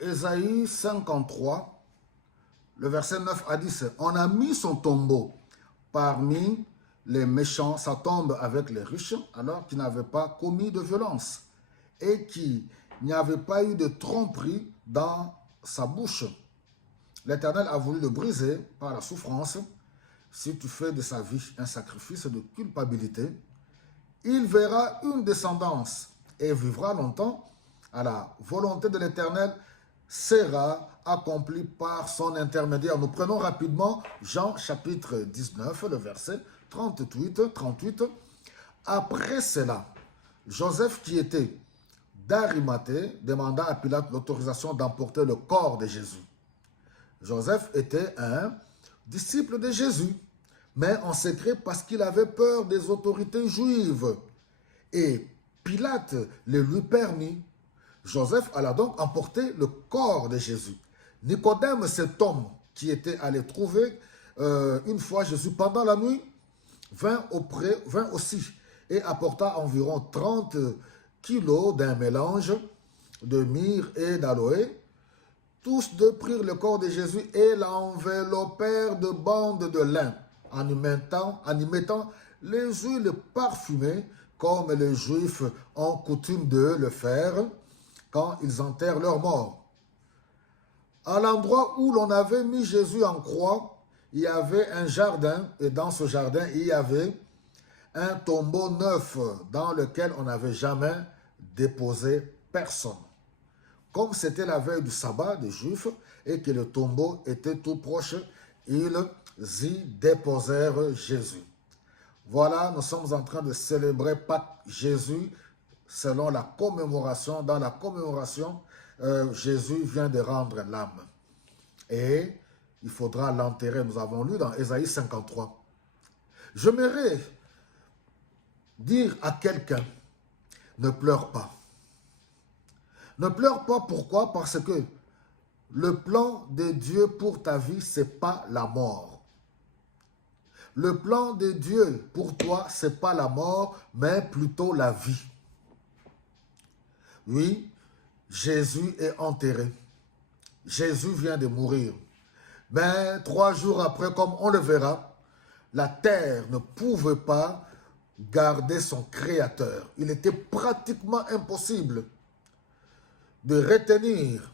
Ésaïe 53, le verset 9 à 10. On a mis son tombeau parmi les méchants, sa tombe avec les riches, alors qu'il n'avait pas commis de violence et qu'il n'y avait pas eu de tromperie dans sa bouche. L'Éternel a voulu le briser par la souffrance. Si tu fais de sa vie un sacrifice de culpabilité, il verra une descendance et vivra longtemps. À la volonté de l'Éternel sera accomplie par son intermédiaire. Nous prenons rapidement Jean chapitre 19, le verset 38. Après cela, Joseph qui était d'Arimathée demanda à Pilate l'autorisation d'emporter le corps de Jésus. Joseph était un disciple de Jésus, mais en secret parce qu'il avait peur des autorités juives. Et Pilate le lui permit. Joseph alla donc emporter le corps de Jésus. Nicodème, cet homme qui était allé trouver une fois Jésus pendant la nuit, vint aussi et apporta environ 30 kilos d'un mélange de myrrhe et d'aloe. Tous deux prirent le corps de Jésus et l'enveloppèrent de bandes de lin, en y mettant les huiles parfumées, comme les Juifs ont coutume de le faire quand ils enterrent leurs morts. À l'endroit où l'on avait mis Jésus en croix, il y avait un jardin, et dans ce jardin, il y avait un tombeau neuf dans lequel on n'avait jamais déposé personne. Comme c'était la veille du sabbat des Juifs et que le tombeau était tout proche, ils y déposèrent Jésus. Voilà, nous sommes en train de célébrer Pâques Jésus selon la commémoration. Dans la commémoration, Jésus vient de rendre l'âme. Et il faudra l'enterrer. Nous avons lu dans Ésaïe 53. J'aimerais dire à quelqu'un, ne pleure pas. Ne pleure pas, pourquoi? Parce que le plan de Dieu pour ta vie, ce n'est pas la mort. Le plan de Dieu pour toi, ce n'est pas la mort, mais plutôt la vie. Oui, Jésus est enterré. Jésus vient de mourir. Mais 3 jours après, comme on le verra, la terre ne pouvait pas garder son créateur. Il était pratiquement impossible de retenir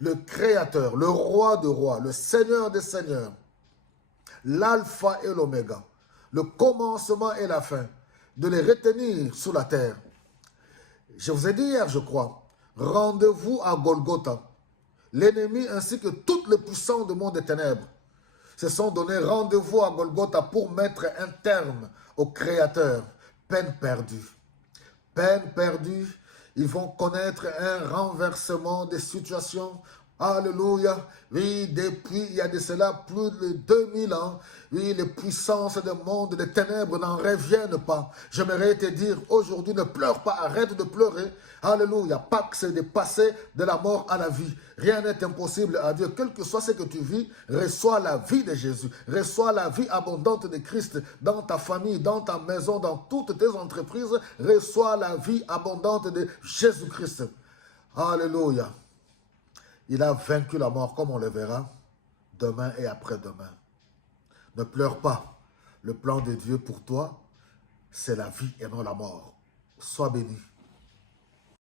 le créateur, le roi de rois, le seigneur des seigneurs, l'alpha et l'oméga, le commencement et la fin, de les retenir sous la terre. Je vous ai dit hier, je crois, rendez-vous à Golgotha. L'ennemi ainsi que toutes les puissants du monde des ténèbres se sont donné rendez-vous à Golgotha pour mettre un terme au Créateur. Peine perdue. Peine perdue. Ils vont connaître un renversement des situations. Alléluia. Oui, depuis il y a de cela plus de 2000 ans, oui, les puissances du monde des ténèbres n'en reviennent pas. J'aimerais te dire aujourd'hui, ne pleure pas, arrête de pleurer. Alléluia. Pâques, c'est de passer de la mort à la vie. Rien n'est impossible à Dieu. Quel que soit ce que tu vis, reçois la vie de Jésus. Reçois la vie abondante de Christ dans ta famille, dans ta maison, dans toutes tes entreprises. Reçois la vie abondante de Jésus-Christ. Alléluia. Il a vaincu la mort, comme on le verra demain et après-demain. Ne pleure pas. Le plan de Dieu pour toi, c'est la vie et non la mort. Sois béni.